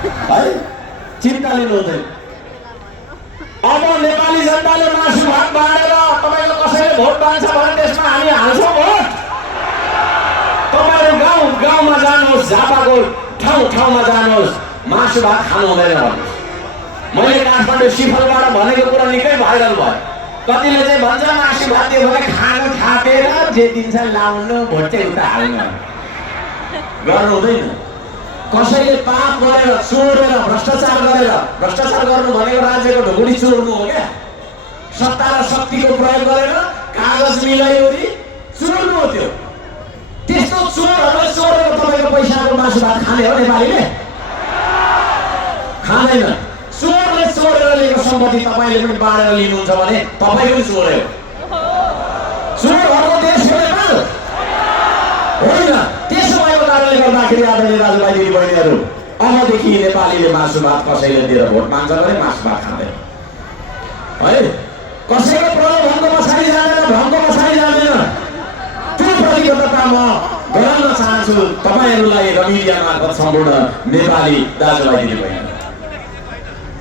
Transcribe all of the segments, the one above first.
है चिन्ता लिनु हुँदैन। अब नेपाली जनताले मासु भात बाँडेर तपाईको कसैले भोट बाँड्छ भने त्यसमा हामी हाल्छौँ भोट। तपाईहरु गाउँ गाउँमा जानुहोस्, झापाको ठाउँ ठाउँमा जानुहोस्, मासु भात खानु हुँदैन भन्नुहोस्। मैले काठमाडौँ सिफलबाट भनेको कुरा निकै भाइरल भयो। कतिले चाहिँ भन्छ मासु भात दियो भने खानु थापेर जे दिन्छ लाउनु, भोट चाहिँ उता हाल्नु, गर्नु हुँदैन। कसैले पाप गरेर चोरेर भ्रष्टाचार गरेर, भ्रष्टाचार गर्नु भनेको राज्यको ढुकुटी चोर्नु हो क्या। सत्ता र शक्तिको प्रयोग गरेर कागज मिलाइवरी चोर्नु हो त्यो। त्यस्तो चोरहरूले चोरेको तपाईँको पैसाको मासु भात खाने हो नेपालीले? खाँदैन। चोरले चोरेर लिएको सम्पत्ति तपाईँले पनि बाँडेर लिनुहुन्छ भने तपाईँ पनि चोरे हो। चोरहरूको देश हो नेपाल होइन। त्यसो भएको कारणले गर्दाखेरि आदरणीय दाजुभाइ दिदीबहिनीहरू, अबदेखि नेपालीले मासु भात कसैले दिएर भोट माग्छ भने मासु भात खाँदैन है। कसैको प्रलोभनको पछाडि जाँदैन, भ्रमको पछाडि जाँदैन। त्यो प्रतिबद्धता म गराउन चाहन्छु तपाईँहरूलाई र मिडिया मार्फत सम्पूर्ण नेपाली दाजुभाइ दिदीबहिनीहरू।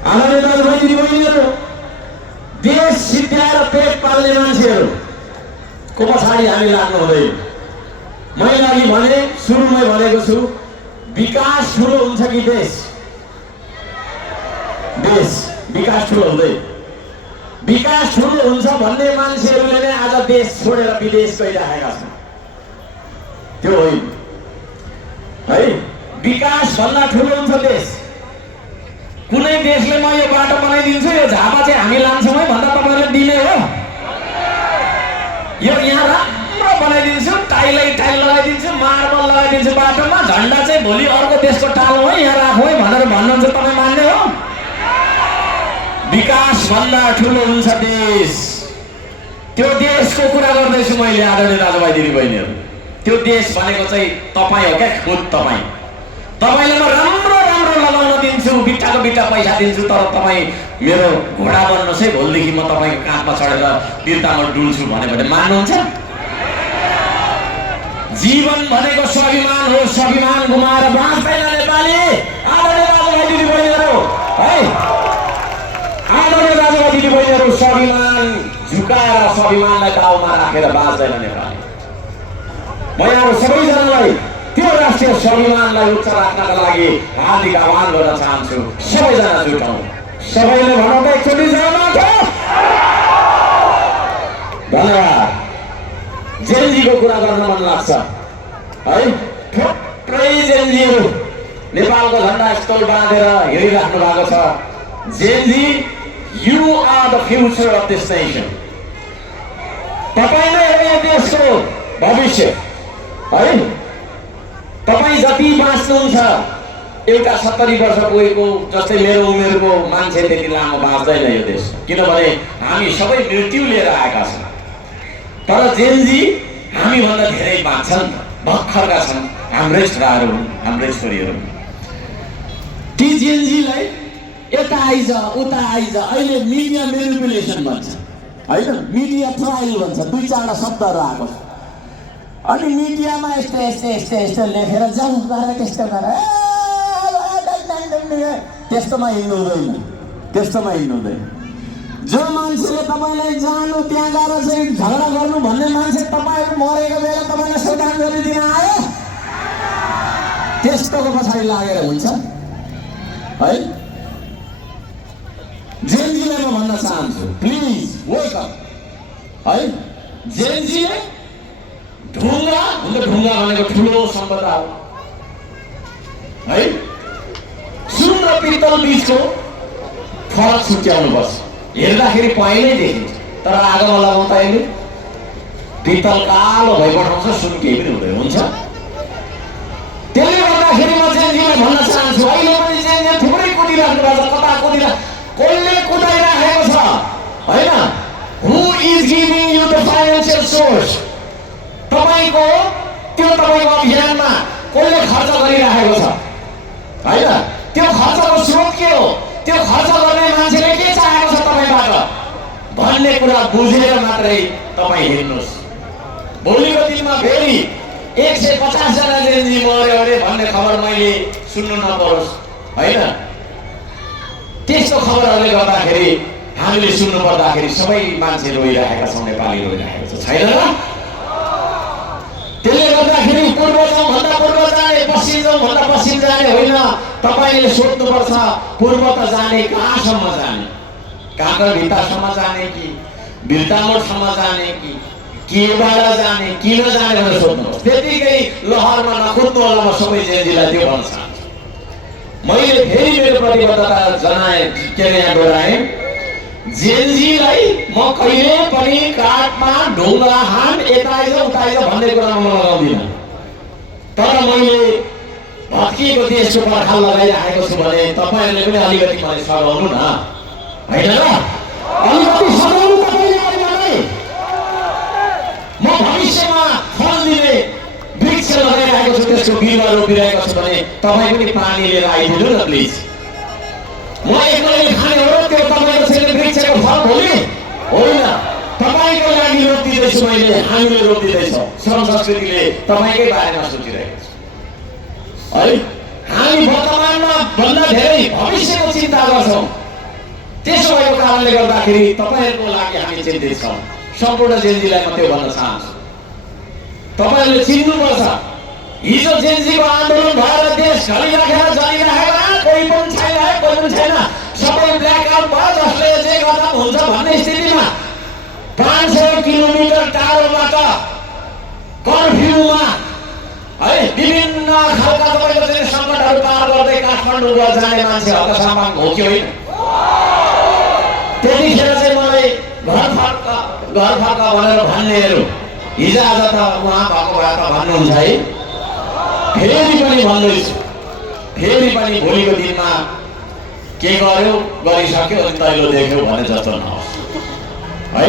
आदरणीय दाजुभाइ दिदीबहिनीहरू, देश सिद्ध्याएर पेट पाल्ने मान्छेहरूको पछाडि हामी लाग्नु हुँदैन। मैले अघि भने, सुरुमै भनेको छु, विकास ठुलो हुन्छ कि देश? देश विकास ठुलो हुँदैन। विकास ठुलो हुन्छ भन्ने मान्छेहरूले नै आज देश छोडेर विदेश गइरहेका छन्। त्यो होइन है। विकास भन्दा ठुलो हुन्छ देश। कुनै देशले म यो बाटो बनाइदिन्छु, यो झापा चाहिँ हामी लान्छौँ है भन्दा तपाईँले दिने हो? यो यहाँ राम्रो बनाइदिन्छु, टाइललाई टाइल लगाइदिन्छु, मार्बल लगाइदिन्छु बाटोमा, झन्डा चाहिँ भोलि अर्को देशको टालो है यहाँ राखौँ है भनेर भन्नुहुन्छ, तपाईँ मान्ने हो? विकास भन्दा ठुलो हुन्छ देश। त्यो देशको कुरा गर्दैछु मैले आदरणीय दाजुभाइ दिदीबहिनीहरू। त्यो देश भनेको चाहिँ तपाईँ हो क्या, खुद तपाईँ। तपाईँले म राम्रो राम्रो लगाउन दिन्छु, बिट्टाको बिट्टा पैसा दिन्छु, तर तपाईँ मेरो घोडा बन्नुहोस् है, भोलिदेखि म तपाईँको काँधमा चढेर वीरतामा डुल्छु भने मान्नुहुन्छ? जीवन भनेको स्वाभिमान हो, स्वाभिमान गुमाएर बाँच्दैन नेपाली। आदरणीय दाजुभाइ दिदीबहिनीहरू है, आदरणीय दाजुभाइ दिदीबहिनीहरू, स्वाभिमान झुकाएर स्वाभिमानलाई दाउमा राखेर बाँच्दैन नेपाली। म यहाँहरू सबैजनालाई त्यो राष्ट्रिय स्वाभिमानलाई उच्च राख्नका लागि हार्दिक आह्वान गर्न चाहन्छु। सबैजना जुटौँ, सबैले भनौँ त एकचोटि जय माता। धन्यवाद। जेनजीको कुरा गर्न मन लाग्छ है। थुप्रै जेनजीहरू नेपालको झन्डा स्टल बाँधेर हिँडिराख्नु भएको छ। Gen Z, you are the future of this nation. तपाईँ नै हो यो देशको भविष्य है। तपाईँ जति बाँच्नुहुन्छ, एउटा 70 वर्ष पुगेको जस्तै मेरो उमेरको मान्छे त्यति लामो बाँच्दैन यो देश, किनभने हामी सबै मृत्यु लिएर आएका छौँ। तर जेनजी हामीभन्दा धेरै बाँच्छन्, भर्खरका छन्, हाम्रै छोराहरू हुन्, हाम्रै छोरीहरू हुन्। ती जेनजीलाई यता आइज उता आइज, अहिले मिडिया मेनिपुलेसन भन्छ होइन, मिडिया ट्रायल भन्छ, 2-4 शब्दहरू आएको छ। अनि मिडियामा यस्तो यस्तो यस्तो यस्तो लेखेर जाउँ गरेर त्यस्तो गरेर त्यस्तोमा हिँड्नु हुँदैन, त्यस्तोमा हिँड्नु हुँदैन। जो मान्छेले तपाईँलाई जानु त्यहाँ गएर चाहिँ झगडा गर्नु भन्ने मान्छे तपाईँहरू मरेको बेला तपाईँलाई श्रद्धाञ्जली दिन आयो, त्यस्तोको पछाडि लागेर हुन्छ है। जेनजीलाई म भन्न चाहन्छु, प्लिज वेक अप है। जेनजीले ढुङ्गा भनेको ठुलो सम्पदा हो है। सुन र पित्तल बिचको फरक छुट्याउनुपर्छ। हेर्दाखेरि पहेँलै देखिन्छ, तर आगोमा लगाउँदा अहिले पित्तल कालो भइपठाउँछ, सुन केही पनि हुँदैन हुन्छ। त्यसले गर्दाखेरि म जेनजीलाई भन्न चाहन्छु, अहिले पनि जेनजी थुप्रै कुदिराख्नु भएको छ, कता कसले कुदाइराखेको छ होइन। Who is giving you the financial source? तपाईँको अभियानमा कसले खर्च गरिराखेको छ होइन? त्यो खर्चको स्रोत के हो? त्यो खर्च गर्ने मान्छेले के चाहेको छ तपाईँबाट भन्ने कुरा बुझेर मात्रै तपाईँ हिँड्नुहोस्। भोलिको दिनमा फेरि 150 जना जेनजी मर्यो अरे भन्ने खबर मैले सुन्नु नपरोस्। होइन? त्यस्तो खबरहरूले गर्दाखेरि हामीले सुन्नु पर्दाखेरि सबै मान्छे रोइरहेका छौँ, नेपाली रोइरहेको छ, छैन र? त्यसले गर्दाखेरि पूर्व जाउँ भन्दा पूर्व जाने, पश्चिम जाउँ भन्दा पश्चिम जाने होइन। तपाईँले सोध्नुपर्छ पूर्व त जाने कहाँसम्म जाने? काँक्राभित्तासम्म जाने कि बिर्तामोडसम्म जाने कि केबाट जाने, किन जाने भनेर सोध्नुहोस्। त्यतिकै लहरमा नकुद्नु होला। म सबै जेनजीलाई त्यो भन्न चाहन्छु। मैले फेरि मेरो प्रतिबद्धता जनाएँ, के अरे यहाँ दोहोऱ्याएँ, जेनजीलाई म कहिले पनि काठमा ढुङ्गा हान यता आइज उता आइज भन्ने कुरामा म लगाउँदिनँ। तर मैले भत्किएको देशको पर्खाल लगाइराखेको छु भने तपाईँहरूले पनि अलिकति मलाई सघाउनु न, होइन र? अलिकति सघाउनु तपाईँले मलाई। म भविष्यमा फल दिने वृक्ष लगाइरहेको छु, त्यसको बिरुवा रोपिरहेको छु भने तपाईँ पनि पानी लिएर आइदिनु न प्लिज। म एक्लैले खाने हो त्यो तपाईँको छैन वृक्षको फल भोलि होइन। तपाईँको लागि रोपिदिँदैछु मैले, हामीले रोपिदिँदैछौँ। श्रम संस्कृतिले तपाईँकै बारेमा सोचिरहेको छ है। हामी वर्तमानमा भन्दा धेरै भविष्यको चिन्ता गर्छौँ। त्यसो भएको कारणले गर्दाखेरि तपाईँहरूको लागि हामी चिन्तित छौँ। सम्पूर्ण जेनजीलाई म त्यो भन्न चाहन्छु, तपाईँहरूले चिन्नुपर्छ। हिजो जेनजीको आन्दोलन भएर देश ढलिराखेर कोही पनि छैन, कोही पनि छैन, सबै ब्ल्याकआउट भयो। जसले जे गर्दा हुन्छ भन्ने स्थितिमा 500 किलोमिटर टाढोबाट कर्फ्युमा है विभिन्न खालका तपाईँको चाहिँ सङ्कटहरू पार गर्दै काठमाडौँ जाने मान्छे हतसामा घोक्यो होइन? त्यतिखेर चाहिँ मलाई घर फर्क भनेर भन्नेहरू हिजो आज त उहाँ भएको भए त भन्नुहुन्छ है। फेरि पनि भन्दैछु, फेरि पनि भोलिको दिनमा के गर्यो गरिसक्यो अनि दैलो देख्यो भने जस्तो नहोस् है।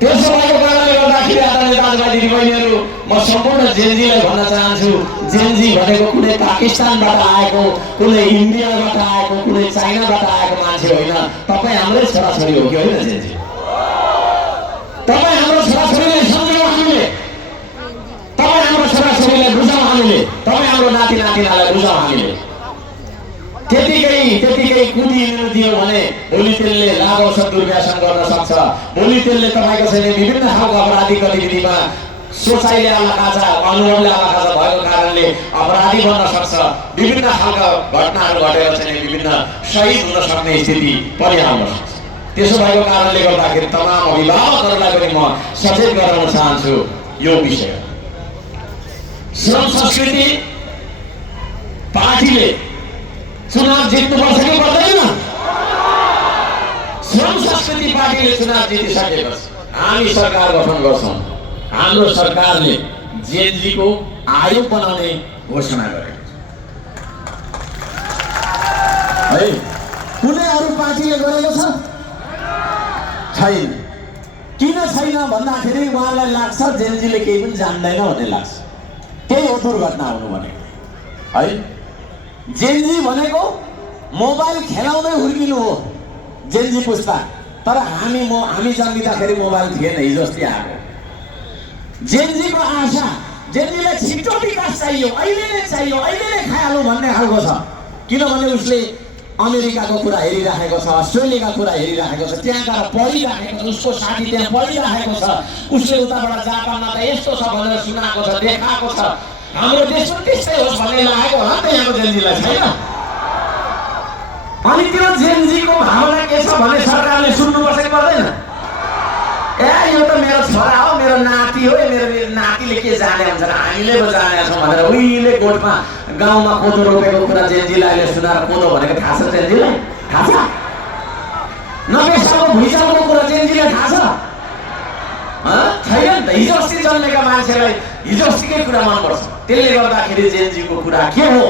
त्यसो भएको कारणले गर्दाखेरि आदरणीय दाजुभाइ दिदीबहिनीहरू, म सम्पूर्ण जेनजीलाई भन्न चाहन्छु, जेनजी भनेको कुनै पाकिस्तानबाट आएको, कुनै इन्डियाबाट आएको, कुनै चाइनाबाट आएको मान्छे होइन। तपाईँ हाम्रै छोराछोरी हो कि होइन जेनजी? तपाईँ हाम्रो छोराछोरीलाई सम्झौँ हामीले, तपाईँ हाम्रो छोराछोरीलाई बुझाउँ हामीले, तपाईँ हाम्रो नाति नातिनालाई बुझाउँ हामीले। त्यतिकै कुदिदियो भने भोलि त्यसले लागौसक दुर्व्यासन गर्न सक्छ। भोलि त्यसले तपाईँको चाहिँ विभिन्न खालको अपराधिक गतिविधिमा सोचाइले आलाखाचा, अनुभवले आलाखाचा भएको कारणले अपराधी बन्न सक्छ। विभिन्न खालका घटनाहरू घटेर चाहिँ विभिन्न शहीद हुन सक्ने स्थिति पनि आउन सक्छ। त्यसो भएको कारणले गर्दाखेरि तमाम अभिभावकहरूलाई पनि म सचेत गराउन चाहन्छु यो विषय। श्रम संस्कृति पार्टीले चुनाव जित्नुपर्छ कि पर्दैन? श्रम संस्कृति पार्टीले चुनाव जितिसकेपछि हामी सरकार गठन गर्छौँ। हाम्रो सरकारले जेनजीको आयोग बनाउने घोषणा गरेको छ है। कुनै अरू पार्टीले गरेको छ? छैन। किन छैन भन्दाखेरि उहाँलाई लाग्छ जेनजीले केही पनि जान्दैन भन्ने लाग्छ। त्यही हो दुर्घटना हुनु भनेको है। जेनजी भनेको मोबाइल खेलाउँदै हुर्किनु हो जेनजी पुस्ता। तर हामी जन्मिँदाखेरि मोबाइल थिएन, हिजो अस्ति आएको। जेनजीको आशा, जेनजीलाई छिटो विकास चाहियो, अहिले नै चाहियो, अहिले नै खाइहालौँ भन्ने खालको छ। किनभने उसले अमेरिकाको कुरा हेरिराखेको छ, अस्ट्रेलियाका कुरा हेरिराखेको छ, त्यहाँ गएर पढिराखेको छ, उसको साथी त्यहाँ पढिराखेको छ। उसले उताबाट जापानमा त यस्तो छ भनेर सुनाएको छ, देखाएको छ। हाम्रो देश पनि त्यस्तै होस् भन्ने लागेको होला नि त यहाँको जेनजीलाई, छैन? अनि त्यो जेनजीको भावना के छ भने सरकारले सुन्नुपर्छ कि पर्दैन? ए यो त मेरो छोरा हो, मेरो नाति हो, मेरो नातिले के जाने हुन्छ, हामीले पो जाने छौँ भनेर उहिले गोठमा गाउँमा कोदो रोपेको कुरा जेनजीलाई अहिले सुनाएर कोदो भनेको थाहा छ जेनजीलाई? थाहा छ? 90 सालको भुइँचालोको कुरा जेनजीलाई थाहा छ? छैन नि त। हिजो अस्ति जन्मेका मान्छेलाई हिजो अस्तिकै कुरा मनपर्छ। त्यसले गर्दाखेरि जेनजीको कुरा के हो,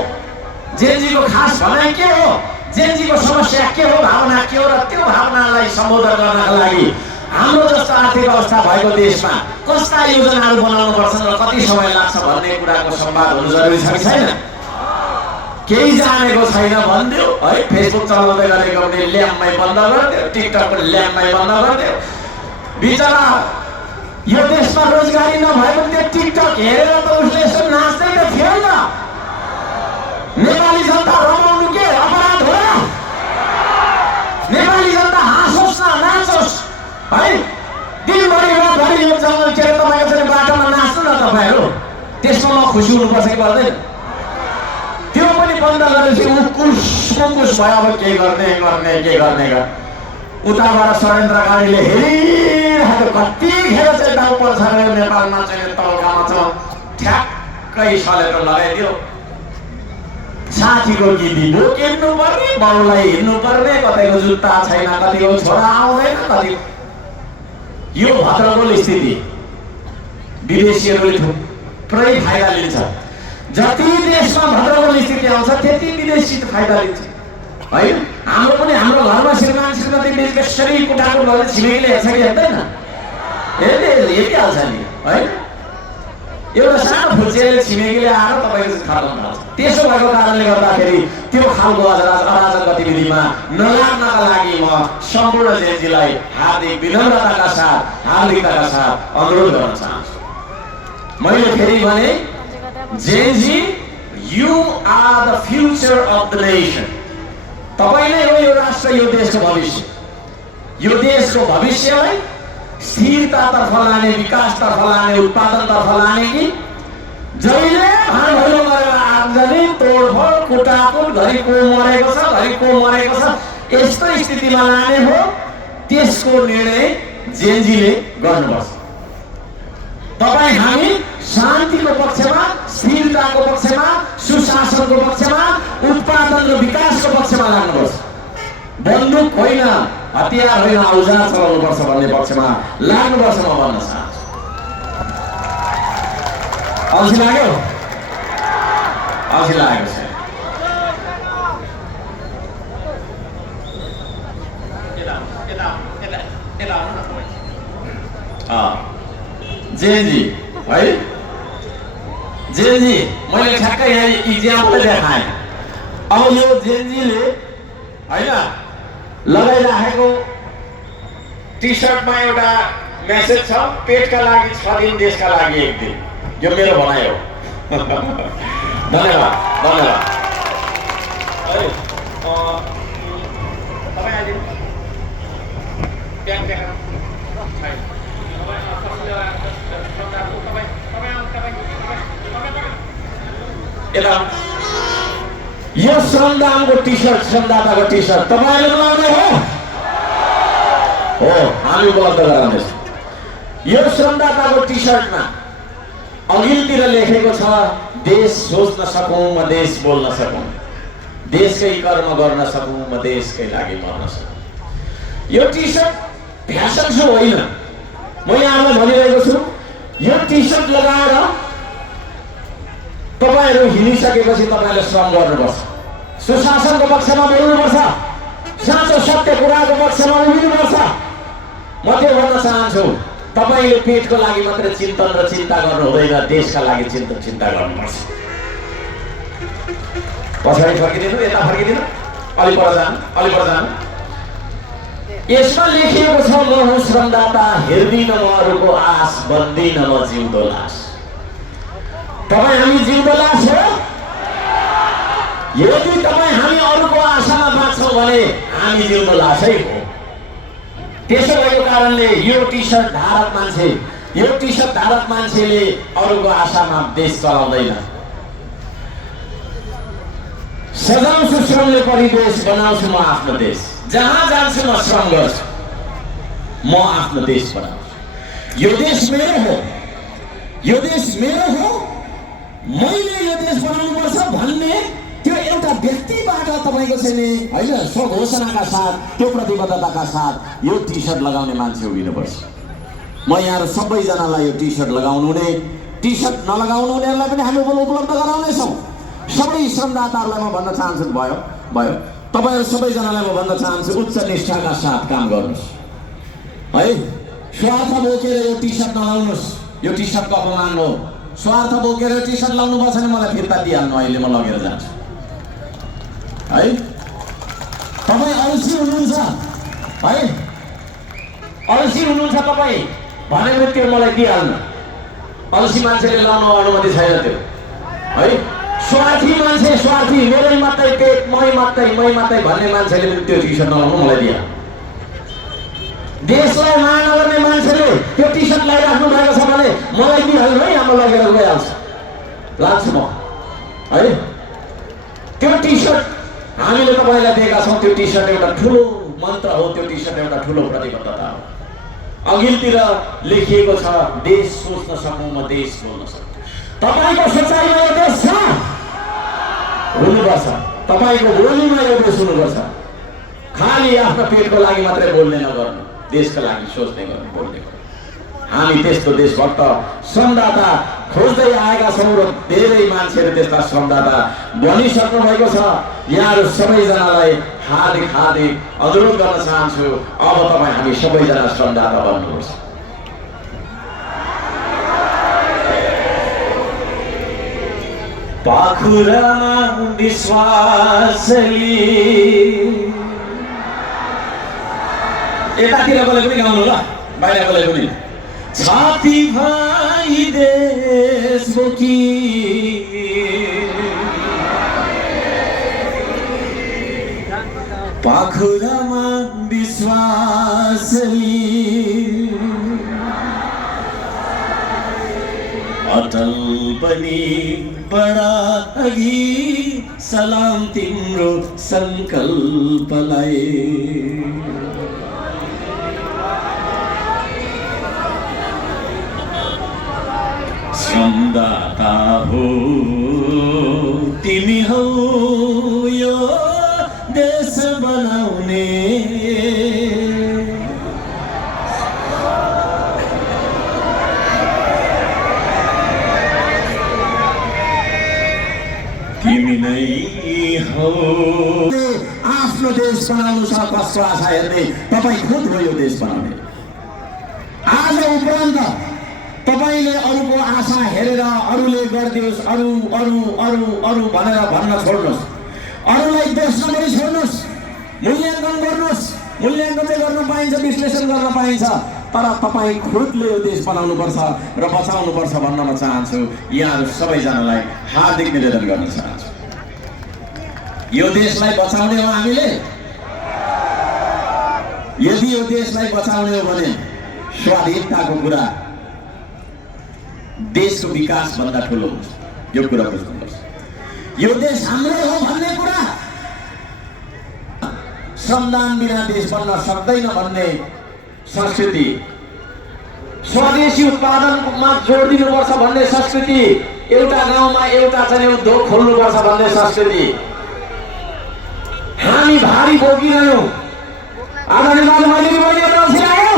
जेनजीको खास भनाइ के हो, जेनजीको समस्या के हो, भावना के हो, र त्यो भावनालाई सम्बोधन गर्नका लागि हाम्रो जस्तो आर्थिक अवस्था भएको देशमा कस्ता योजनाहरू बनाउनु पर्छन् र कति समय लाग्छ भन्ने कुराको संवाद हुनु जरुरी छ कि छैन? केही जानेको छैन भनिदियो है। फेसबुक चलाउँदै गरेको पनि ल्याम्मै बन्द गरिदियो, टिकटक पनि ल्याम्मै बन्द गरिदियो। बिचरा यो देशमा रोजगारी नभए पनि त्यो टिकटक हेरेर त उसले यसो नाच्दै त थियो नि त। नेपाली जनता रमाउनु के खुसी हुनुपर्छ कि पर्दैन? त्यो पनि बन्द गरेपछि उकुस भयो। अब के गर्ने उताबाट षड्यन्त्रकारीले हेरिरहेको कतिखेर चाहिँ गाउँ पर्छ नेपालमा चाहिँ तल्कामा छ ठ्याक्कै सलेटो लगाइदियो। साथीको गिदी बोकिनु पर्ने, बाउलाई हिँड्नु पर्ने, कतैको जुत्ता छैन, कतिको छोरा आउँदैन, कति यो भद्रगोल स्थिति। विदेशीहरूले थुप्रै फाइदा लिन्छ। जति देशमा भद्रगोल स्थिति आउँछ त्यति विदेशी फाइदा लिन्छ होइन। हाम्रो पनि हाम्रो घरमा श्रीमान श्रीमती बिचको शरीर कुटाकुट गरेर छिमेकीले हेर्छ कि हेर्दैन? हेरिहाल्छ नि होइन। एउटा सानो फुच्चेले छिमेकीले आएर तपाईँको खतम थाल्छ। त्यसो भएको कारणले गर्दाखेरि त्यो खालको अराजक गतिविधिमा नलाग्नका लागि म सम्पूर्ण जेनजीलाई हार्दिक विनम्रताका साथ हार्दिकताका साथ अनुरोध गर्न चाहन्छु। मैले फेरि भने Gen Z you are the future of the nation. तपाईँ नै हो यो राष्ट्र, यो देशको भविष्य। यो देशको भविष्यलाई स्थिरतातर्फ लाने, विकासतर्फ लाने, उत्पादनतर्फ लाने कि जहिले भाँडभैलो गरेर आगजनी तोडफोड कुटाकुट घरि को मरेको छ घरि को मरेको छ यस्तो स्थितिमा लाने हो, त्यसको निर्णय जेनजीले गर्नुपर्छ। तपाईँ हामी शान्तिको पक्षमा, स्थिरताको पक्षमा, सुशासनको पक्षमा, उत्पादन र विकासको पक्षमा लाग्नुपर्छ। बन्दुक होइन, हतियार होइन, औजार चलाउनुपर्छ भन्ने पक्षमा लाग्नुपर्छ म भन्न चाहन्छु। अल्छी लाग्यो? अल्छी लागेको छ। जेनजी है, जेनजी मैले ठ्याक्कै यहाँ इक्जाम्पल देखाएँ। अब यो जेनजीले होइन लगाइराखेको टी सर्टमा एउटा मेसेज छ, पेटका लागि 6 दिन, देशका लागि 1 दिन। यो मेरो भनाइ हो। धन्यवाद धन्यवाद। यो श्रमदानको टी सर्ट, श्रमदाताको टी सर्ट तपाईँले लगाउने हो? हामी उपलब्ध गराउनेछौँ। यो श्रमदाताको टी सर्टमा अघिल्तिर लेखेको छ, देश सोच्न सकौँ म देश बोल्न सकौँ, देशकै कर्म गर्न सकौँ म देशकै लागि मर्न सकौँ। यो टी सर्ट फ्यासन सो होइन। म यहाँलाई भनिरहेको छु, यो टी सर्ट लगाएर तपाईहरु हिँडिसकेपछि तपाईले श्रम गर्नुपर्छ, सुशासनको पक्षमा बोल्नुपर्छ, साँचो सत्य कुराको पक्षमा उभिनुपर्छ। म त्यो भन्न चाहन्छु, तपाईले पेटको लागि मात्र चिन्तन र चिन्ता गर्नु हुँदैन, देशका लागि चिन्ता गर्नुपर्छ। पछाडि फर्किदिनु, यता फर्किदिनु, अलि पर जानु। यसमा लेखिएको छ, म हुँ श्रमदाता, हेर्दिन म अरूको आश, बन्दिन म जिउँदो लास। तपाईँ हामी जिउँदो लास हो? यदि तपाईँ हामी अरूको आशामा बाँच्छौँ भने हामी जिउँदो लासै हो। त्यसो भएको कारणले यो टी सर्ट धारक मान्छेले अरूको आशामा देश चलाउँदैन। सजाउँछु श्रमले परिवेश, बनाउँछु म आफ्नो देश। जहाँ जान्छु म श्रम गर्छु, म आफ्नो देश बनाउँछु। यो देश मेरो हो, यो देश मेरो हो, मैले यो देश बनाउनुपर्छ भन्ने त्यो एउटा व्यक्तिबाट तपाईको चाहिँ हैन स्वघोषणाका साथ, त्यो प्रतिबद्धताका साथ यो टी सर्ट लगाउने मान्छे उभिनुपर्छ। म यहाँ सबैजनालाई यो टी सर्ट लगाउनु हुने, टी सर्ट नलगाउनु हुनेहरूलाई पनि हामी उपलब्ध गराउनेछौँ। सबै श्रमदाताहरूलाई म भन्न चाहन्छु, भयो तपाईहरु सबैजनालाई म भन्न चाहन्छु, उच्च निष्ठाका साथ काम गर्नुस् है। स्वार्थ बोकेर यो टी सर्ट नलाउनुस्, यो टी सर्टको अपमान हो। स्वार्थ बोकेर टी सर्ट लाउनु पर्छ भने मलाई फिर्ता दिइहाल्नु, अहिले म लगेर जान्छु है। तपाईँ अल्छी हुनुहुन्छ है, अल्छी हुनुहुन्छ तपाईँ भनेको त्यो मलाई दिइहाल्नु। अल्छी मान्छेले लाउनु अनुमति छैन त्यो है। स्वार्थी मान्छे, स्वार्थी, मेरै मात्रै पेट, मै मात्रै भन्ने मान्छेले पनि त्यो टी सर्ट नलाउनु मलाई दिइहाल्नु। देशलाई माया नगर्ने मान्छेले त्यो टी सर्ट लगाइराख्नु भएको छ भने मलाई दिइहाल्नु है, हाम्रो लगेर गइहाल्छ। लान्छु म है। त्यो टी सर्ट हामीले तपाईँलाई दिएका छौँ। त्यो टी सर्ट एउटा ठुलो मन्त्र हो, त्यो टी सर्ट एउटा ठुलो प्रतिबद्धता हो। अघिल्तिर लेखिएको छ देश सोच्न सकौँ म देश बोल्न सकौँ। तपाईँको सोचाइमा यो देश छ हुनुपर्छ, तपाईँको बोलीमा यो देश हुनुपर्छ। खाली आफ्नो पेटको लागि मात्रै बोल्ने नगर्नु, देशका लागि सोच्ने गर्नु, बोल्ने गर्नु। हामी त्यस्तो देशभक्त श्रमदाता खोज्दै आएका छौँ र धेरै मान्छेहरू त्यस्ता श्रमदाता बनिसक्नु भएको छ। यहाँहरू सबैजनालाई हार्दिक हार्दिक अनुरोध गर्न चाहन्छु, अब तपाईँ हामी सबैजना श्रमदाता बन्नुहोस्। पाखुरामा विश्वासले यतातिर बोले पनि गाउनु ल, बाहिर बोले पनि। छाती भाइ देश बोकी पाखुरामा विश्वासले अटल पनि बडा अघि सलाम तिम्रो संकल्पलाई। श्रमदाता हो तिमी हौ यो देश बनाउने। तिमी नै हौ आफ्नो देश बनाउनु छ कसको आशा हेर्ने, तपाईँ खुद हो यो देश बनाउने। आज उपरान्त तपाईले अरूको आशा हेरेर अरूले गरिदियोस् अरू अरू अरू अरू भनेर भन्न छोड्नुहोस्। अरूलाई दोष नगरी छोड्नुहोस्, मूल्याङ्कन गर्नुहोस्। मूल्याङ्कन चाहिँ गर्न पाइन्छ, विश्लेषण गर्न पाइन्छ, तर तपाईँ खुदले यो देश बनाउनुपर्छ र बचाउनुपर्छ भन्न म चाहन्छु। यहाँहरू सबैजनालाई हार्दिक निवेदन गर्न चाहन्छु। यो देशलाई बचाउने हो हामीले। यदि यो देशलाई बचाउने हो भने स्वाधीनताको कुरा देशको विकास भन्दा ठुलो हुन्छ। यो कुरा बुझ्नुपर्छ। यो देश हाम्रो हो भन्ने कुरा, श्रमदान बिना देश बन्न सक्दैन भन्ने संस्कृति, स्वदेशी उत्पादनमा जोड दिनुपर्छ भन्ने संस्कृति, एउटा गाउँमा एउटा चाहिँ उद्योग खोल्नुपर्छ भन्ने संस्कृति हामी भारी बोकिरह्यौँ। आदरणीय बाबुमाइली बहिनीहरू अल्छी लाग्यो,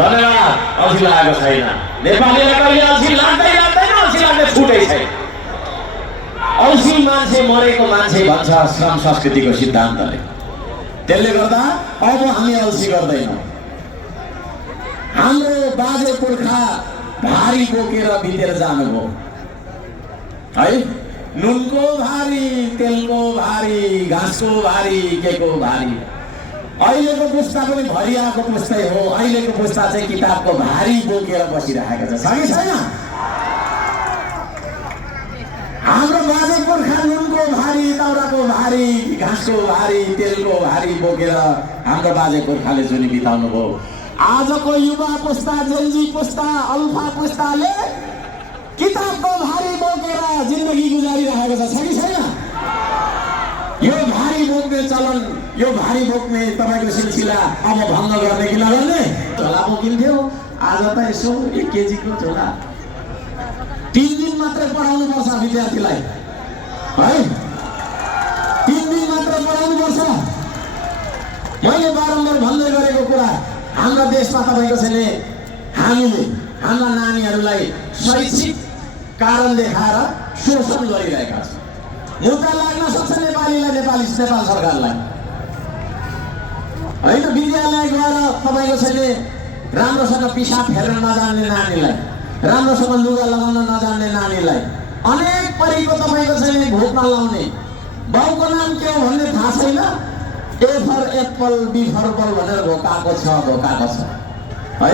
धन्यवाद। अल्छी लागेको छैन, नेपालीलाई कहिले अल्छी लाग्दैन, अल्छी लाग्ने छुटै छैन। अल्छी मान्छे मरेको मान्छे भन्छ श्रम संस्कृतिको सिद्धान्तले। त्यसले गर्दा अब हामी अल्छी गर्दैनौँ। हाम्रो बाजे पुर्खा भारी बोकेर बितेर जानुभयो है। नुनको भारी, तेलको भारी, घाँसको भारी, केको भारी। अहिलेको पुस्ता पनि भरियाको पुस्तै हो। अहिलेको पुस्ता चाहिँ किताबको भारी बोकेर बसिरहेको छ, कि छैन? हाम्रो बाजे पुर्खा नुनको भारी, दाउराको भारी, घाँसको भारी, तेलको भारी बोकेर हाम्रो बाजे पुर्खाले जुनी बिताउनु भयो। आजको युवा पुस्ता, जेनजी पुस्ता, अल्फा पुस्ताले किताबको भारी बोकेर जिन्दगी गुजारिरहेको छ, कि छैन? यो भारी बोक्ने चलन, यो भारी बोक्ने तपाईँको सिलसिला अब भङ्ग गर्ने कि नगर्ने? झोला बोकिन्थ्यो, आज त यसो 1 केजीको झोला। 3 दिन मात्रै पढाउनु पर्छ विद्यार्थीलाई है, 3 दिन मात्र पढाउनु पर्छ। मैले बारम्बार भन्दै गरेको कुरा, हाम्रो देशमा तपाईँको छैन, हामीले हाम्रा नानीहरूलाई शैक्षिक कारण देखाएर शोषण गरिरहेका छौँ। मुद्दा लाग्न सक्छ नेपालीलाई, नेपाल सरकारलाई होइन। विद्यालय गएर तपाईँको छैन राम्रोसँग पिसाब फेर्न नजान्ने नानीलाई, राम्रोसँग लुगा लगाउन नजान्ने नानीलाई, अनेक परीको तपाईँको छैन भोक नलाउने, बाउको नाम के हो भन्ने थाहा छैन, ए फर एप्पल, बी फर बल भनेर भोकाएको छ है।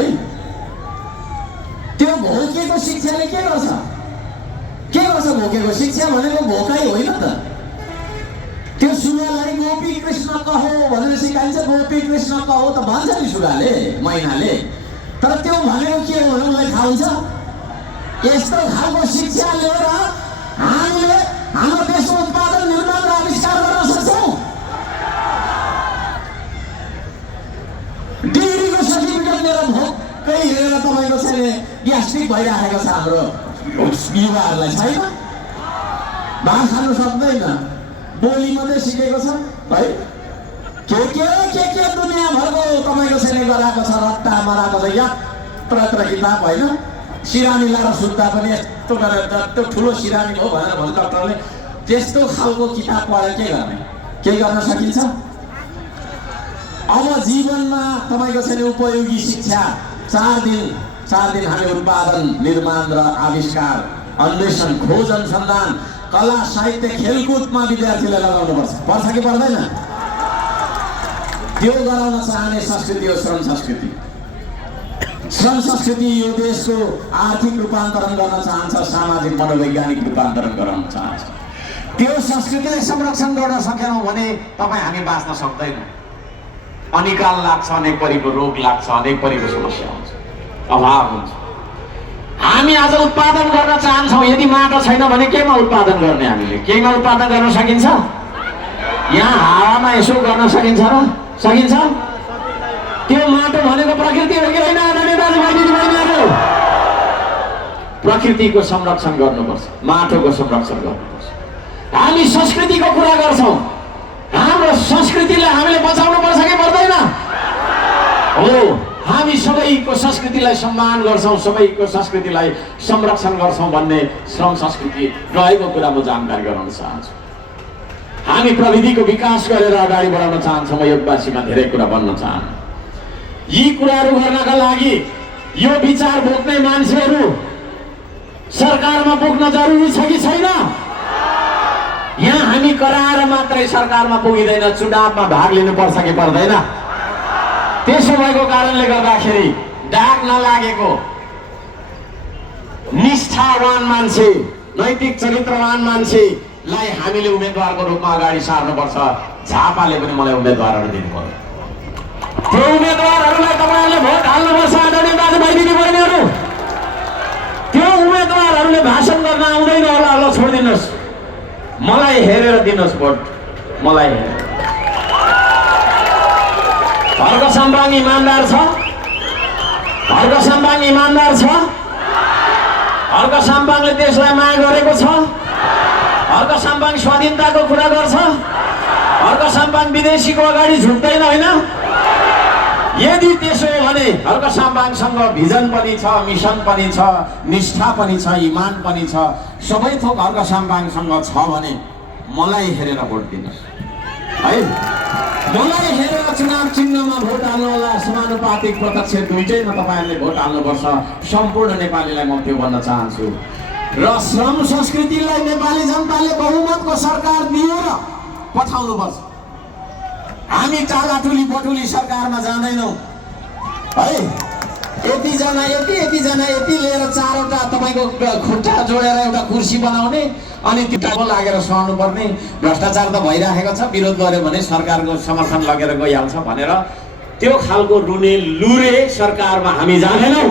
त्यो भोकेको शिक्षाले के गर्छ? भोकेको शिक्षा भनेको भोकाइ होइन त। त्यो सुगालाई गोपी कृष्ण कहो भनेर सिकाइन्छ। गोपी कृष्ण कहो त भन्छ नि सुगाले, मैनाले। तर त्यो भनेको के हो भने उनलाई थाहा हुन्छ यस्तो खालको शिक्षा लिएर हामीले हाम्रो देशको उत्पादन निर्माण र आविष्कार गर्न सक्छौँ। डिग्रीको सर्टिफिकेट लिएर भोकै हेरेर तपाईँको चाहिँ ग्यास्ट्रिक भइराखेको छ हाम्रो युवाहरूलाई छैन। भात खानु सक्दैन, बोली मात्रै सिकेको छ है। के दुनियाँभरको तपाईँको चाहिँ गराएको छ, रट्टा मराएको छ। यत्र किताब होइन, सिरानी लाएर सुत्दा पनि यस्तो गरेर त्यो ठुलो सिरानी हो भनेर भन्नु डक्टरले। त्यस्तो खालको किताब पढेर के गर्ने, केही गर्न सकिन्छ? अब जीवनमा तपाईँको चाहिँ उपयोगी शिक्षा 4 दिन हामी उत्पादन निर्माण र आविष्कार, अन्वेषण, खोज अनुसन्धान, कला साहित्य, खेलकुदमा विद्यार्थीलाई लगाउनुपर्छ। पर्छ कि पर्दैन? त्यो गराउन चाहने संस्कृति हो श्रम संस्कृति। श्रम संस्कृति यो देशको आर्थिक रूपान्तरण गर्न चाहन्छ, सामाजिक मनोवैज्ञानिक रूपान्तरण गराउन चाहन्छ। त्यो संस्कृतिलाई संरक्षण गर्न सकेनौँ भने तपाईँ हामी बाँच्न सक्दैनौँ। अनिकाल लाग्छ, अनेक परीको रोग लाग्छ, अनेक परीको समस्या हुन्छ, अभाव हुन्छ। हामी आज उत्पादन गर्न चाहन्छौँ। यदि माटो छैन भने केमा उत्पादन गर्ने? हामीले केमा उत्पादन गर्न सकिन्छ? यहाँ हावामा यसो गर्न सकिन्छ र? सकिन्छ? त्यो माटो भनेको प्रकृति हो कि होइन? प्रकृतिको संरक्षण गर्नुपर्छ, माटोको संरक्षण गर्नुपर्छ। हामी संस्कृतिको कुरा गर्छौँ, हाम्रो संस्कृतिलाई हामीले बचाउनु पर्छ कि पर्दैन? हो, हामी सबैको संस्कृतिलाई सम्मान गर्छौँ, सबैको संस्कृतिलाई संरक्षण गर्छौँ भन्ने श्रम संस्कृति रहेको कुरा म जानकारी गराउन चाहन्छु। हामी प्रविधिको विकास गरेर अगाडि बढाउन चाहन्छौँ। म योगवासीमा धेरै कुरा भन्न चाहन्छु। यी कुराहरू गर्नका लागि यो विचार बोक्ने मान्छेहरू सरकारमा पुग्न जरुरी छ कि छैन? यहाँ हामी कराएर मात्रै सरकारमा पुगिँदैन, चुनावमा भाग लिनुपर्छ कि पर्दैन? त्यसो भएको कारणले गर्दाखेरि दाग नलागेको निष्ठावान मान्छे, नैतिक चरित्रवान मान्छेलाई हामीले उम्मेदवारको रूपमा अगाडि सार्नुपर्छ। झापाले पनि मलाई उम्मेदवारहरू दिनु पर्यो। त्यो उम्मेदवारहरूलाई तपाईँहरूले भोट हाल्नुपर्छ। आदरणीय दाजुभाइ दिदीबहिनीहरू, त्यो उम्मेदवारहरूले भाषण गर्न आउँदैन होला, ल छोडिदिनुहोस्, मलाई हेरेर दिनुहोस् भोट, मलाई हेरेर। हर्क साम्बाङ इमान्दार छ, हर्क साम्बाङ इमान्दार छ, हर्क साम्बाङले देशलाई माया गरेको छ, हर्क साम्बाङ स्वाधीनताको कुरा गर्छ, हर्क साम्बाङ विदेशीको अगाडि झुक्दैन होइन? यदि त्यसो हो भने हर्क साम्बाङसँग भिजन पनि छ, मिसन पनि छ, निष्ठा पनि छ, इमान पनि छ, सबै थोक हर्क साम्बाङसँग छ भने मलाई हेरेर भोट दिनुहोस् है। मलाई हेरेर चुनाव चिन्हमा भोट हाल्नु होला। समानुपातिक प्रत्यक्ष दुईटैमा तपाईँहरूले भोट हाल्नुपर्छ। सम्पूर्ण नेपालीलाई म त्यो भन्न चाहन्छु। र श्रम संस्कृतिलाई नेपाली जनताले बहुमतको सरकार दियो र पठाउनुपर्छ। हामी टालाटुली बटुली सरकारमा जाँदैनौँ है। यतिजना यति लिएर 4वटा तपाईँको खुट्टा जोडेर एउटा कुर्सी बनाउने अनि त्यो लागेर सहनु पर्ने। भ्रष्टाचार त भइराखेको छ, विरोध गर्यो भने सरकारको समर्थन लगेर गइहाल्छ भनेर त्यो खालको रुने लुरे सरकारमा हामी जाँदैनौँ।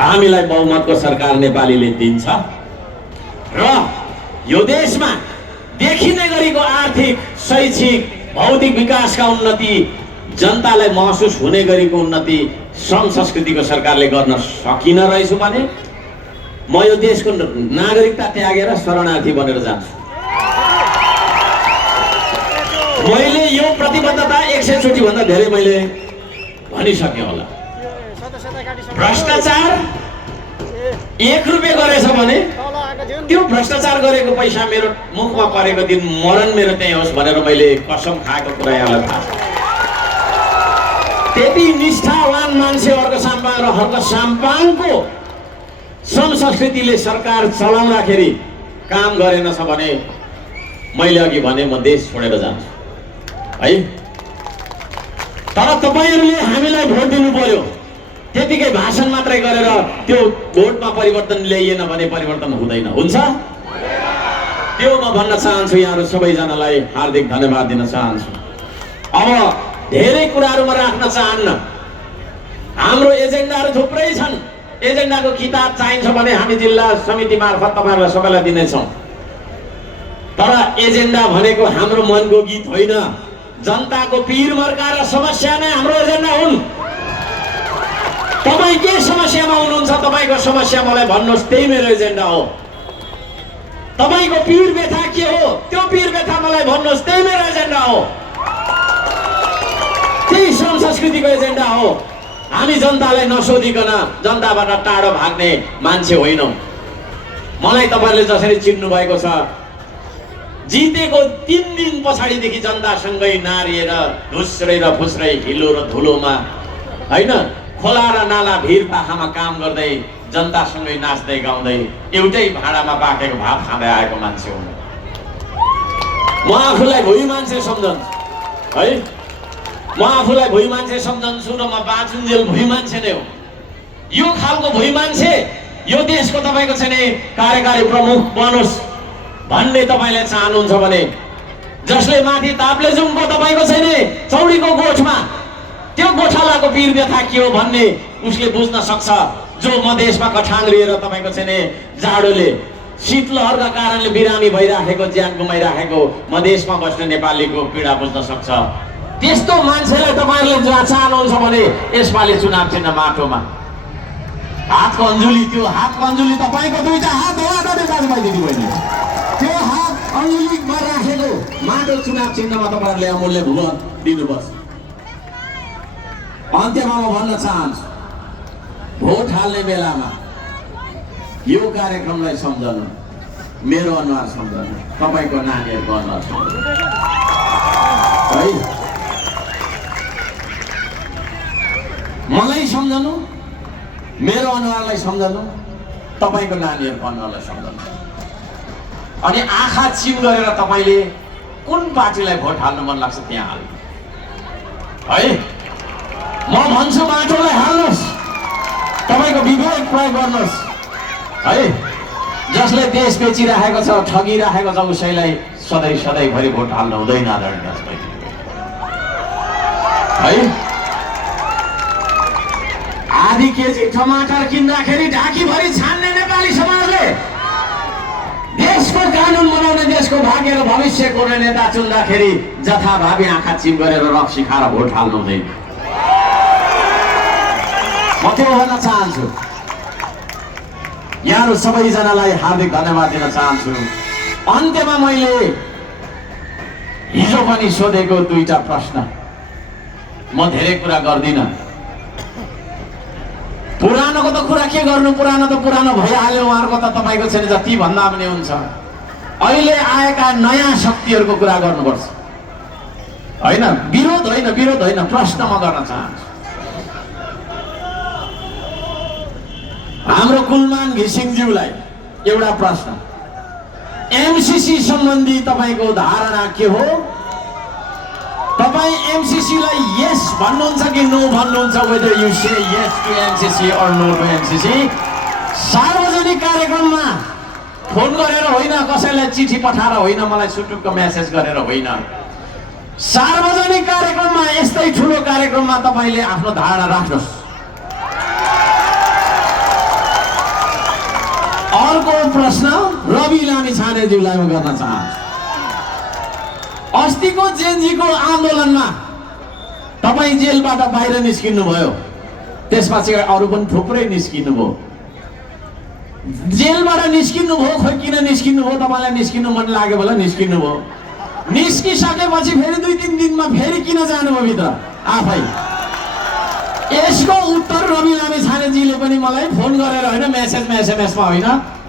हामीलाई बहुमतको सरकार नेपालीले दिन्छ र यो देशमा देखिने गरेको आर्थिक, शैक्षिक, भौतिक विकासका उन्नति, जनतालाई महसुस हुने गरेको उन्नति श्रम संस्कृतिको सरकारले गर्न सकिन रहेछु भने म यो देशको नागरिकता त्यागेर शरणार्थी बनेर जान्छु। मैले यो प्रतिबद्धता 100 चोटि भन्दा धेरै मैले भनिसकेँ होला। भ्रष्टाचार 1 रुपियाँ गरेछ भने त्यो भ्रष्टाचार गरेको पैसा मेरो मुखमा परेको दिन मरण मेरो त्यही होस् भनेर मैले कसम खाएको कुरा यहाँलाई थाहा छ। त्यति निष्ठावान मान्छे हर्क साम्बाङ र हर्क साम्बाङको श्रम संस्कृतिले सरकार चलाउँदाखेरि काम गरेनछ भने मैले अघि भने म देश छोडेर जान्छु है। तर तपाईहरुले हामीलाई भोट दिनु पर्यो। त्यतिकै भाषण मात्रै गरेर त्यो भोटमा परिवर्तन ल्याइएन भने परिवर्तन हुँदैन। हुन्छ? त्यो म भन्न चाहन्छु। यहाँहरु सबैजनालाई हार्दिक धन्यवाद दिन चाहन्छु। अब धेरै कुराहरुमा राख्न चाहन्न। हाम्रो एजेन्डाहरु थुप्रै छन्। एजेन्डाको किताब चाहिन्छ भने हामी जिल्ला समिति मार्फत तपाईहरुलाई सबैलाई दिनेछौं। तर एजेन्डा भनेको हाम्रो मनको गीत होइन, जनताको पीर मर्का र समस्या नै हाम्रो एजेन्डा हुन्। तपाई के समस्यामा हुनुहुन्छ, तपाईको समस्या मलाई भन्नुहोस्, त्यही मेरो एजेन्डा हो। तपाईको पीर व्यथा के हो, त्यो पीर व्यथा मलाई भन्नुहोस्, त्यही मेरो एजेन्डा हो। त्यही श्रम संस्कृतिको एजेन्डा हो। हामी जनतालाई नसोधिकन जनताबाट टाढो भाग्ने मान्छे होइनौं। मलाई तपाईहरुले जसरी चिन्नु भएको छ, जितेको 3 दिन पछाडिदेखि जनतासँगै नारिएर धुस्रै र फुस्रै हिलो र धुलोमा हैन, खोला र नाला भिर पाखामा काम गर्दै जनतासँगै नाच्दै गाउँदै एउटै भाँडामा पाकेको भात खाँदै आएको मान्छे हुँ। म आफूलाई भुइँ मान्छे सम्झन्छु है, म आफूलाई भुइँ मान्छे सम्झन्छु र म बाँचुन्जेल भुइँ मान्छे नै हो। यो खालको भुइँ मान्छे यो देशको तपाईको चाहिँ नि कार्यकारी प्रमुख बनोस् भन्ने तपाईले चाहनुहुन्छ भने, जसले माथि ताप्लेजुङको तपाईको चाहिँ नि चौडीको गोठमा त्यो गोठालाको पीर व्यथा के हो भन्ने उसले बुझ्न सक्छ। जो मधेसमा कठाङ्ग्रिएर तपाईको चाहिँ नि जाडोले शीतलहरका कारणले बिरामी भइराखेको, ज्यान गुमाइराखेको मधेसमा बस्ने नेपालीको पीडा बुझ्न सक्छ। त्यस्तो मान्छेलाई तपाईहरुले चाहनुहुन्छ भने यसपालि चुनाव चिन्ह माटोमा हातको अञ्जुली, त्यो हातको अञ्जुली तपाईको दुईटा हात हो आदरणीय दाजुभाइ दिदीबहिनी, त्यो हात अञ्जुलीमा राखेको माटो चुनाव चिन्हमा तपाईहरुले अमूल्य भोट दिनुपर्छ। अन्त्यमा म भन्न चाहन्छु, भोट हाल्ने बेलामा यो कार्यक्रमलाई सम्झनु, मेरो अनुहार सम्झनु, तपाईको नानीहरुको अनुहार सम्झनु है। मलाई सम्झनु, मेरो अनुहारलाई सम्झनु, तपाईको नानीहरुको अनुहारलाई सम्झनु। अनि आँखा चिम गरेर तपाईले कुन पार्टीलाई भोट हाल्नु मन लाग्छ त्यहाँ हाल्नु है। म भन्छु माटोलाई हाल्नुहोस्, तपाईको विवेक प्रयोग गर्नुहोस् है। जसले देश बेचिराखेको छ, ठगिराखेको छ, उसैलाई सधैँभरि भोट हाल्नु हुँदैन आदरणीय दाजुभाइ है। आधी केजी टमाटर किन्दाखेरि ढाकीभरि छान्ने नेपाली समाजले देशको कानुन बनाउने, देशको भाग्य र भविष्य कोर्ने नेता चुन्दाखेरि जथाभावी आँखा चिम गरेर रक्सी खाएर भोट हाल्नु हुँदैन। म त्यो भन्न चाहन्छु। यहाँहरू सबैजनालाई हार्दिक धन्यवाद दिन चाहन्छु। अन्त्यमा मैले हिजो पनि सोधेको दुईटा प्रश्न, म धेरै कुरा गर्दिन। पुरानोको त कुरा के गर्नु, पुरानो त पुरानो भइहाल्यो। उहाँहरूको त तपाईको चाहिँ जति भन्दा पनि हुन्छ। अहिले आएका नयाँ शक्तिहरूको कुरा गर्नुपर्छ होइन, विरोध होइन, प्रश्न म गर्न चाहन्छु। हाम्रो कुलमान घिसिङज्यूलाई एउटा प्रश्न, एमसीसी सम्बन्धी तपाईको धारणा के हो? तपाई एमसीसी लाई यस भन्नुहुन्छ कि नो भन्नुहुन्छ? whether you say yes to MCC or no to MCC? सार्वजनिक कार्यक्रममा फोन गरेर होइन, कसैलाई चिठी पठाएर होइन, मलाई सुटुक्क मेसेज गरेर होइन, सार्वजनिक कार्यक्रममा, यस्तै ठुलो कार्यक्रममा तपाईले आफ्नो धारणा राख्नुहोस्। अर्को प्रश्न रवि लामिछानेज्यूलाई म गर्न चाहन्छु। अस्तिको जेनजीको आन्दोलनमा तपाई जेलबाट बाहिर निस्किनु भयो, त्यसपछि अरु पनि थुप्रै निस्किनु भयो। जेलबाट निस्किनु भयो, खोइ किन निस्किनु भयो? तपाईलाई निस्किनु मन लाग्यो होला निस्किनु भयो। निस्किसकेपछि फेरि 2-3 दिनमा फेरि किन जानुभयो भित्र आफै? यसको उत्तर रवि लामिछानेजीले पनि मलाई फोन गरेर होइन, मेसेजमा एसएमएसमा होइन,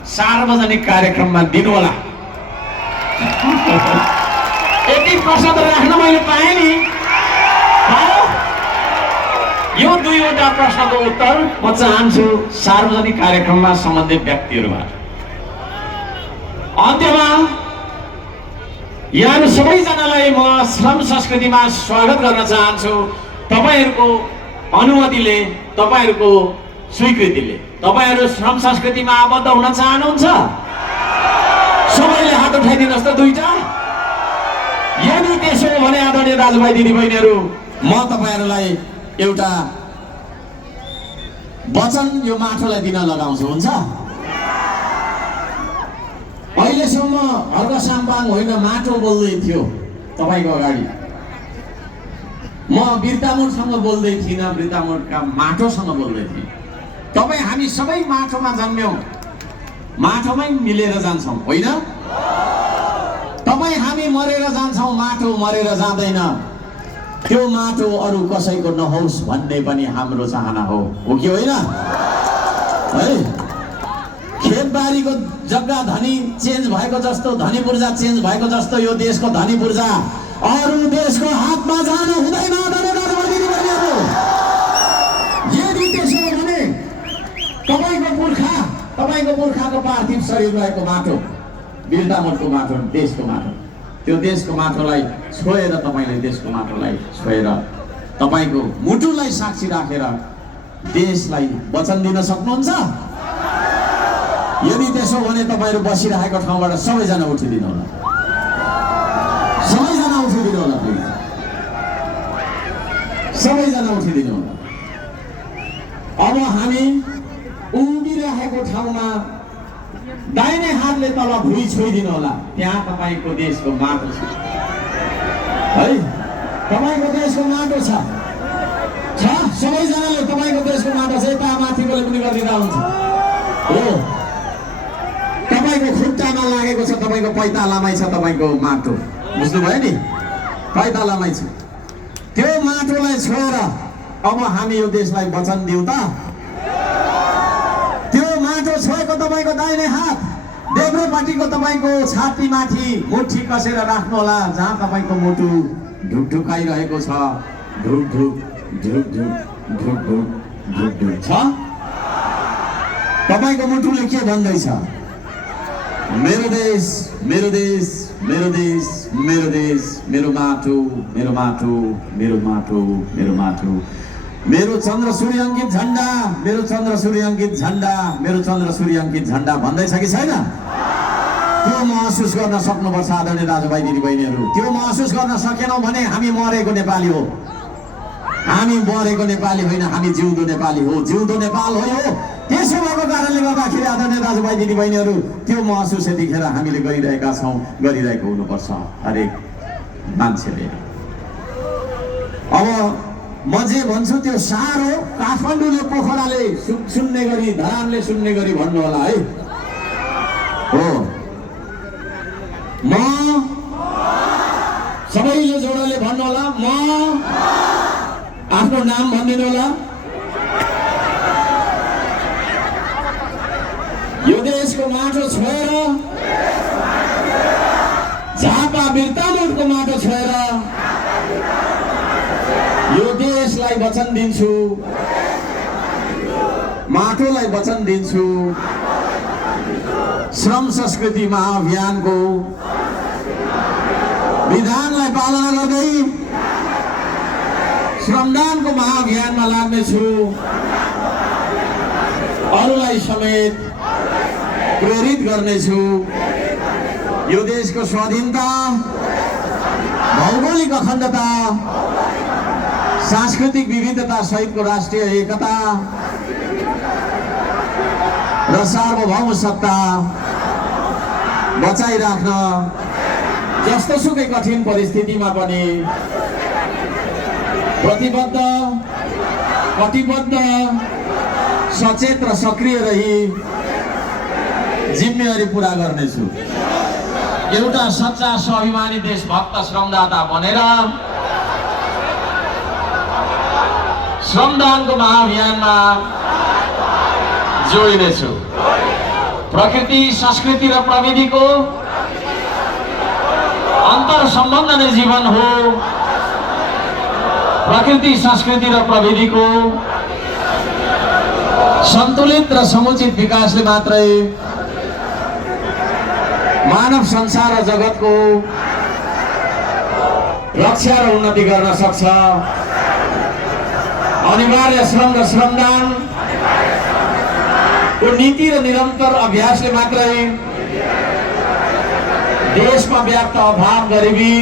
सार्वजनिक कार्यक्रममा दिनु होला। यति प्रश्न त राख्न मैले पाएँ नि। यो दुईवटा प्रश्नको उत्तर म चाहन्छु सार्वजनिक कार्यक्रममा सम्बन्धित व्यक्तिहरूबाट। अन्त्यमा यहाँ सबैजनालाई म श्रम संस्कृतिमा स्वागत गर्न चाहन्छु। तपाईहरुको अनुमतिले, तपाईहरुको स्वीकृतिले तपाईहरु श्रम संस्कृतिमा आबद्ध हुन चाहनुहुन्छ? सबैले हात उठाइदिनुहोस् त दुईटा। यदि त्यसो हो भने आदरणीय दाजुभाइ दिदीबहिनीहरू, म तपाईहरुलाई एउटा वचन यो माटोलाई दिन लगाउँछु, हुन्छ? अहिलेसम्म हर्क साम्बाङ होइन माटो बोल्दै थियो तपाईको अगाडि। म बिर्तामोडसँग बोल्दै थिइनँ, बिर्तामोडका माटोसँग बोल्दै थिएँ। तपाई हामी सबै माटोमा जन्म्यौं, माटोमै मिलेर जान्छौं, होइन? तपाई हामी मरेर जान्छौं, माटो मरेर जाँदैन। त्यो माटो अरू कसैको नहोस् भन्ने पनि हाम्रो चाहना हो कि होइन? है, खेतबारीको जग्गा धनी चेन्ज भएको जस्तो, धनी पूर्जा चेन्ज भएको जस्तो यो देशको धनी पूर्जा अरू देशको हातमा जानु हुँदैन। यदि त्यसो हो भने तपाईको पुर्खाको पार्थिव शरीर रहेको माटो, बिर्तामोडको माटो, देशको माटो, त्यो देशको माटोलाई छोएर तपाईले देशको माटोलाई छोएर तपाईको मुटुलाई साक्षी राखेर देशलाई वचन दिन सक्नुहुन्छ? यदि त्यसो भने तपाईहरु बसिरहेको ठाउँबाट सबैजना उठिदिनु होला, सबैजना उठिदिनु होला, प्लिज सबैजना उठिदिनु होला। अब हामी उभिरहेको ठाउँमा दाहिने हातले तल भुइँ छोइदिनु होला, त्यहाँ तपाईको देशको माटो छ है, तपाईको देशको माटो छ। सबैजनाले तपाईको देशको माटो छ, यता माथिकोले पनि गरिदिँदा हुन्छ हो। तपाईको खुट्टामा लागेको छ, तपाईको पैतालामै छ तपाईको माटो, बुझ्नुभयो नि? पैतालामै छ। त्यो माटोलाई छोएर अब हामी यो देशलाई वचन दिउँ त। त्यो माटो छोएको तपाईको दाहिने हात देब्रेपट्टिको तपाईको छातीमाथि मुठी कसेर राख्नु होला, जहाँ तपाईको मुटु ढुकढुकाइरहेको छ, ढुकढुक ढुकढुक ढुकढुक ढुकढुक छ। तपाईको मुटुले के भन्दैछ? मेरो देश, मेरो देश, मेरो देश, मेरो देश, मेरो माटो, मेरो माटो, मेरो माटो, मेरो माटो, मेरो चन्द्र सूर्य अंकित झण्डा, मेरो चन्द्र सूर्य अंकित झण्डा, मेरो चन्द्र सूर्य अंकित झण्डा भन्दैछ कि छैन? त्यो महसुस गर्न सक्नुपर्छ आदरणीय दाजुभाइ दिदीबहिनीहरू। त्यो महसुस गर्न सकेनौं भने हामी मरेको नेपाली हो, हामी मरेको नेपाली होइन, हामी जिउँदो नेपाली हो, जिउँदो नेपाल हो यो। त्यसो भएको कारणले गर्दाखेरि आदरणीय दाजुभाइ दिदीबहिनीहरू त्यो महसुस यतिखेर हामीले गरिरहेका छौं, गरिरहेको हुनुपर्छ हरेक मान्छेले। अब म जे भन्छु त्यो सार हो, काठमाडौँले पोखराले सुन्ने गरी, धरानले सुन्ने गरी भन्नु होला है। हो, म सबैले जोडले भन्नु होला, म आफ्नो नाम भनिदिनु होला। यो देशको माटो छोएर, झापा बिर्तामोडको माटो छोएर यो देशलाई वचन दिन्छु, माटोलाई वचन दिन्छु। श्रम संस्कृति महाअभियानको विधानलाई पालना गर्दै श्रमदानको महाअभियानमा लाग्नेछु, अरूलाई समेत प्रेरित गर्नेछु। यो देशको स्वाधीनता, भौगोलिक अखण्डता, सांस्कृतिक विविधता सहितको राष्ट्रिय एकता र सार्वभौम सत्ता बचाइराख्न जस्तोसुकै कठिन परिस्थितिमा पनि प्रतिबद्ध, कटिबद्ध, सचेत र सक्रिय रही जिम्मेवारी पूरा गर्नेछु। एउटा सच्चा स्वाभिमानी देशभक्त श्रमदाता बनेर श्रमदानको महाअभियानमा जोडिनेछु। प्रकृति, संस्कृति र प्रविधिको अन्तर सम्बन्ध नै जीवन हो। प्रकृति, संस्कृति र प्रविधिको सन्तुलित र समुचित विकासले मात्रै मानव संसार र जगतको रक्षा र उन्नति गर्न सक्छ। अनिवार्य श्रम र श्रमदान को नीति र निरन्तर अभ्यासले मात्रै देशमा व्याप्त अभाव, गरिबी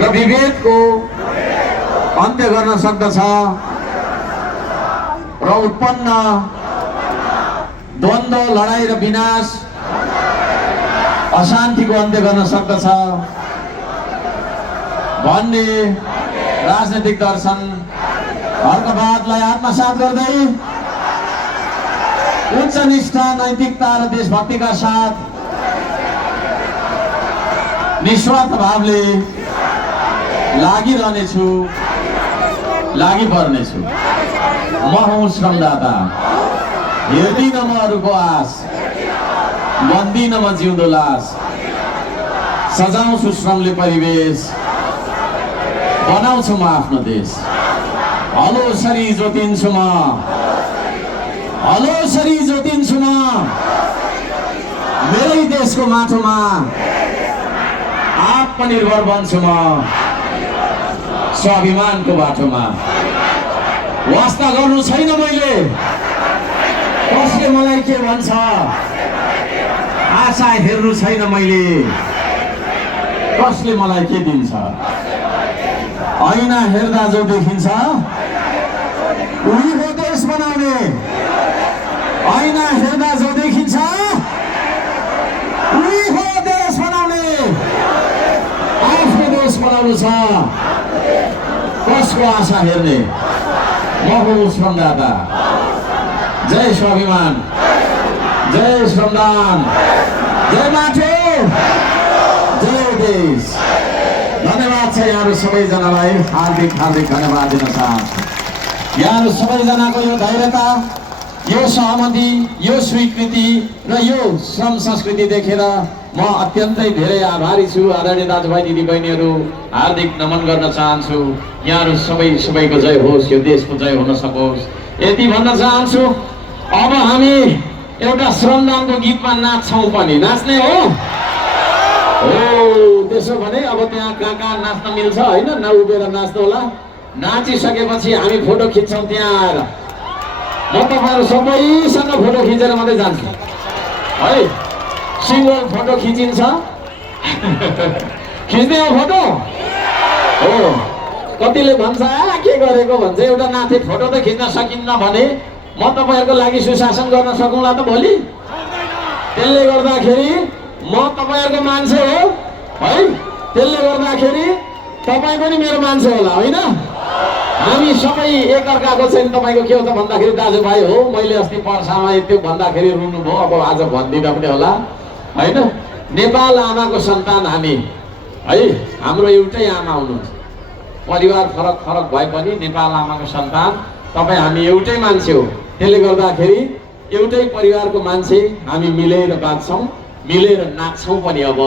र विभेदको अन्त्य गर्न सक्दछ र उत्पन्न द्वन्द्व, लडाई र विनाश, अशान्तिको अन्त्य गर्न सक्दछ भन्ने राजनीतिक दर्शन हर्कवादलाई आत्मसात गर्दै उच्च निष्ठा, नैतिकता र देशभक्तिका साथ निस्वार्थ भावले लागिरहनेछु, लागि पर्नेछु। म हुँ श्रमदाता, हेर्दिन म अरूको आश, बन्दिन म जिउँदो लास, सजाउँछु श्रमले परिवेश, बनाउँछु म आफ्नो देश। हलोसरी जोतिन्छु म, हलोसरी जोतिन्छु म मेरै देशको माटोमा, आत्मनिर्भर बन्छु म स्वाभिमानको बाटोमा। वास्ता गर्नु छैन मैले, कसले मलाई के भन्छ, आशा हेर्नु छैन मैले, कसले मलाई के दिन्छ। ऐना हेर्दा जो देखिन्छ उही हो देश बनाउने, ऐना हेर्दा जो देखिन्छ उही हो देश बनाउने। आफ्नो देश बनाउनु छ, कसको आशा हेर्ने। म हुँ श्रमदाता। जय स्वाभिमान, जय श्रमदान, जय माटो, जय देश। धन्यवाद छ यहाँहरू सबैजनालाई, हार्दिक हार्दिक धन्यवाद दिन चाहन्छु। यहाँहरू सबैजनाको यो धैर्यता, यो सहमति, यो स्वीकृति र यो श्रम संस्कृति देखेर म अत्यन्तै धेरै आभारी छु। आदरणीय दाजुभाइ दिदीबहिनीहरू, हार्दिक नमन गर्न चाहन्छु। यहाँहरू सबैको जय होस्, यो देशको जय हुन सकोस्, यति भन्न चाहन्छु। अब हामी एउटा श्रमदानको गीतमा नाच्छौँ पनि। नाच्ने हो? त्यसो भने अब त्यहाँ कहाँ कहाँ नाच्न मिल्छ होइन, नउभिएर नाच्नु होला। नाचिसकेपछि हामी फोटो खिच्छौँ त्यहाँ आएर। म तपाईँहरू सबैसँग फोटो खिचेर मात्रै जान्छु है। सिङ्गल फोटो खिचिन्छ, खिच्ने हो फोटो हो। कतिले भन्छ के गरेको भन्छ, एउटा नाथे फोटो त खिच्न सकिन्न भने म तपाईँहरूको लागि सुशासन गर्न सकौँला त भोलि। त्यसले गर्दाखेरि म तपाईँहरूको मान्छे हो है, त्यसले गर्दाखेरि तपाईँ पनि मेरो मान्छे होला होइन। हामी सबै एकअर्काको चाहिँ तपाईँको के हो त भन्दाखेरि दाजुभाइ हो। मैले अस्ति पर्सामा त्यो भन्दाखेरि रुनुभयो, अब आज भन्दिनँ पनि होला होइन। नेपाल आमाको सन्तान हामी है, हाम्रो एउटै आमा हुनुहुन्छ। परिवार फरक फरक भए पनि नेपाल आमाको सन्तान तपाईँ हामी एउटै मान्छे हो। त्यसले गर्दाखेरि एउटै परिवारको मान्छे हामी मिलेर बाँच्छौँ, मिलेर नाच्छौँ पनि। अब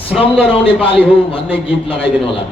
श्रम गरौँ नेपाली हो भन्ने गीत लगाइदिनु होला।